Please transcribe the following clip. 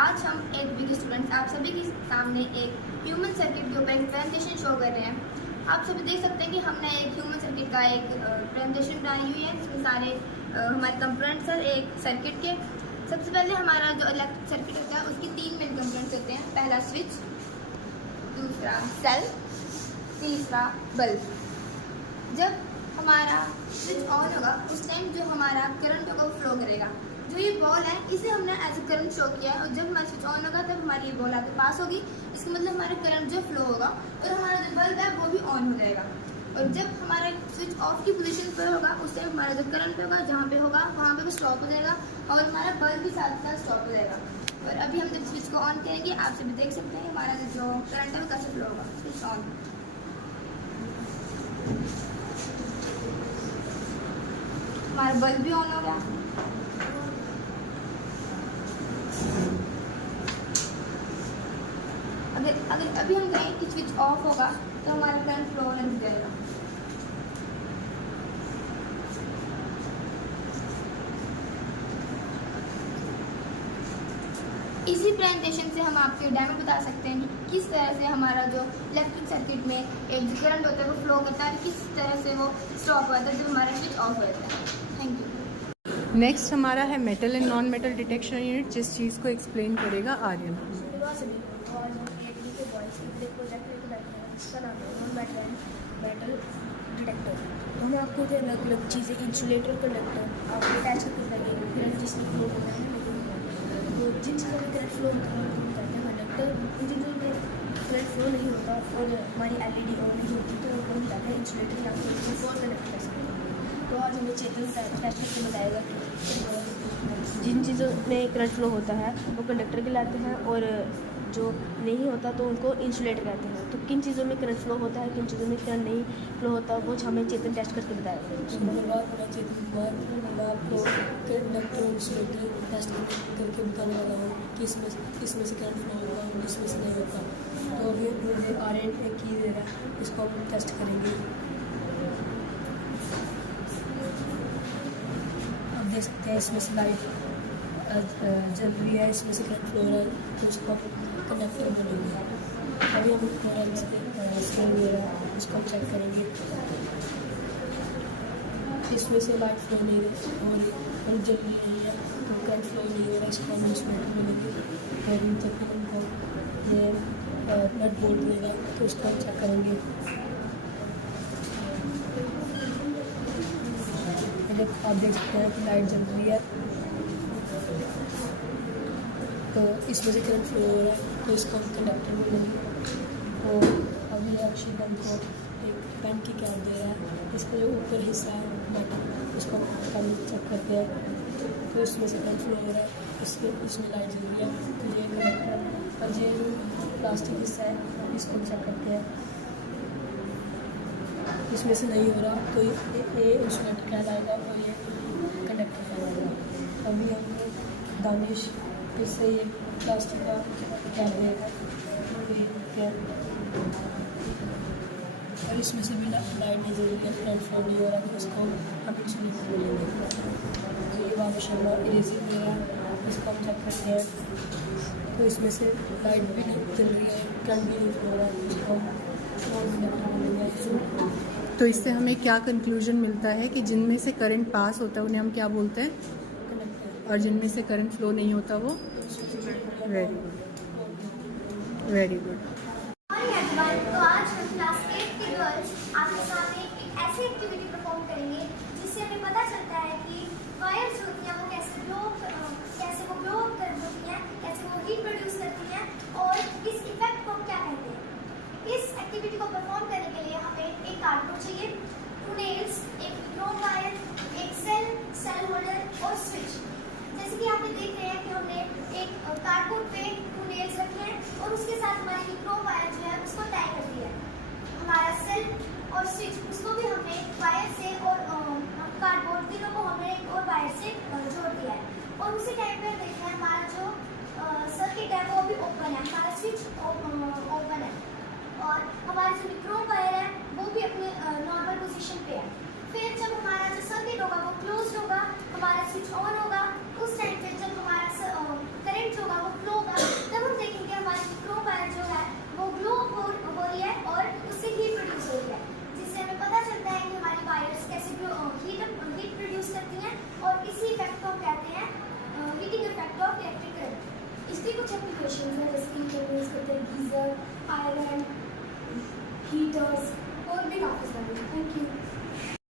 आज हम एक वीक स्टूडेंट्स आप सभी के सामने एक ह्यूमन सर्किट के ऊपर एक प्रेजेंटेशन शो कर रहे हैं। आप सभी देख सकते हैं कि हमने एक ह्यूमन सर्किट का एक प्रेजेंटेशन बनाई हुई है जिसमें सारे हमारे कंपोनेंट्स हैं एक सर्किट के। सबसे पहले हमारा जो इलेक्ट्रिक सर्किट होता है उसकी 3 मेन कंपोनेंट्स होते हैं। पहला स्विच, दूसरा सेल, तीसरा बल्ब। जब हमारा स्विच ऑन होगा उस टाइम जो हमारा करंट होगा वो फ्लो करेगा। जो ये बॉल है इसे हमने एज ए करंट शो किया है और जब हमारा स्विच ऑन होगा तब हमारी ये बॉल आगे पास होगी। इसका मतलब हमारा करंट जो फ्लो होगा और हमारा जो बल्ब है वो भी ऑन हो जाएगा। और जब हमारा स्विच ऑफ की पोजीशन पर होगा उस टाइम हमारा जो करंट होगा जहाँ पे होगा वहाँ पे वो स्टॉप हो जाएगा और हमारा बल्ब भी साथ साथ स्टॉप हो जाएगा। और अभी हम जब स्विच को ऑन करेंगे आप सभी देख सकते हैं हमारा जो करंट है वो कैसे फ्लो होगा। स्विच ऑन, हमारा बल्ब भी ऑन हो गया। अगर अभी हम कहें कि स्विच ऑफ होगा तो हमारा करंट फ्लो नहीं हो जाएगा। इसी प्रेजेंटेशन से हम आपके डेमो बता सकते हैं कि किस तरह से हमारा जो इलेक्ट्रिक सर्किट में एक जो करंट होता है वो फ्लो करता है और किस तरह से वो स्टॉप होता है जब हमारा स्विच ऑफ हो जाता है। Thank you. नेक्स्ट हमारा है metal and non metal detection unit, जिस चीज़ को एक्सप्लेन करेगा आर्यन। इसका नाम है नॉन मेटल डिटेक्टर। तो हमें आपको अलग अलग चीज़ें इंसुलेटर, कंडक्टर आप अटैच करके लगेंगे करंट जिसमें फ्लो होता है। तो जिन चीज़ों में करंट फ्लो होता है उनको कहते हैं कंडक्टर। जिन चीज़ों में करंट फ्लो नहीं होता और हमारी LED ऑन नहीं होती तो उनको हम कहते हैं इंसुलेटर या फिर उसमें और कनेक्ट कर सकते हैं। तो आज हमें चेतन टेस्ट करके बताएगा कि जिन चीज़ों में करंट फ्लो होता है वो कंडक्टर कहलाते हैं और जो नहीं होता तो उनको इंसुलेटर कहते हैं। तो किन चीज़ों में करंट फ्लो होता है, किन चीज़ों में करंट नहीं फ्लो होता वो हमें चेतन टेस्ट करके बताएगा। धन्यवाद। मैं चेतन कुमार, मैं आपको कंडक्टर इंसुलेटर टेस्ट करके बताने वाला हूँ कि इसमें से करंट फ्लो होगा और इसमें से नहीं होगा। तो अभी मुझे आर्यन एक की दे रहा है, इसको हम टेस्ट करेंगे। अब देख सकते हैं इसमें से लाइट जल रही है, इसमें से करंट फ्लो हो रहा है तो इसको कंडक्टर बोलेंगे। अभी हम स्क्रीन दे रहा है, इसको हम चेक करेंगे। इसमें से लाइट फ्लो नहीं हो रही और जल रही है तो करंट फ्लो नहीं हो रहा, इसको हम इंसुलेटर बोलेंगे। और जब हमको ये नट बोल्ट देगा तो उसको हम चेक करेंगे। आप देख सकते हैं कि लाइट जल रही है तो इसमें से करंट फ्लो हो रहा है तो इसको हम कंडक्टर बोलेंगे। और अभी अक्षय हमको एक पेन की कैप दे रहा है, इसका जो ऊपर हिस्सा है मेटल उसको हम चेक करते हैं तो इसमें से करंट फ्लो हो रहा है, इसमें लाइट जल रही है तो ये कंडक्टर। और ये प्लास्टिक हिस्सा है इसको हम चेक करते हैं, इसमें से नहीं हो रहा तो ये इंसुलेटर कहलाएगा और ये कंडक्टर कहलाएगा। अभी हम दानिश इससे ये प्लास्टिक का क्या देगा और इसमें से भी लाइट नहीं जल रही है, करंट फ्लो नहीं हो रहा तो इसको हम इंसुलेटर बोलेंगे। तो ये बाबा शर्मा इरेजर दे रहा है, इसको हम चेक करते हैं तो इसमें से लाइट भी नहीं जल रही है, करंट भी नहीं फ्लो हो रहा है, इसको हम कंडक्टर बोलेंगे। तो इससे हमें क्या कंक्लूजन मिलता है कि जिनमें से करंट पास होता है उन्हें हम क्या बोलते हैं, और जिनमें से करंट फ्लो नहीं होता वो। Very good, very good. तो आज हम क्लास 8 के गर्ल्स आपके सामने एक ऐसी एक्टिविटी परफॉर्म करेंगे जिससे हमें पता चलता है कि वायर्स होती हैं वो कैसे ग्लो होती हैं, कैसे वो हीट प्रोड्यूस करती हैं और इस इफेक्ट को क्या कहते हैं। इस एक्टिविटी को परफॉर्म करने के लिए हमें एक कार्डबोर्ड चाहिए, 2 नेल्स, एक क्रोम वायर, एक सेल होल्डर और स्विच। जैसे कि आप देख रहे हैं कि हमने एक कार्डबोर्ड पे 2 नेल्स रखे हैं और उसके साथ हमारी क्रोम वायर जो है उसको टाई कर दिया है। हमारा सेल और स्विच उसको भी हमने वायर से और कार्डबोर्ड तीनों को हमने एक और वायर से जोड़ दिया है। और उसी टाइम पे देखते हैं हमारा जो सर्किट है वो भी ओपन है, हमारा स्विच ओपन है और हमारी जो क्रोम वायर है वो भी अपने नॉर्मल पोजीशन पे है। फिर जब हमारा जो सर्किट होगा वो क्लोज होगा, हमारा स्विच ऑन होगा, उस टाइम पे जब हमारा करंट होगा वो फ्लो मशीन है जैसे कि इनके यूज़ करते हैं गीज़र, आयरन, हीटर्स और भी काफ़ी सारे। Thank you.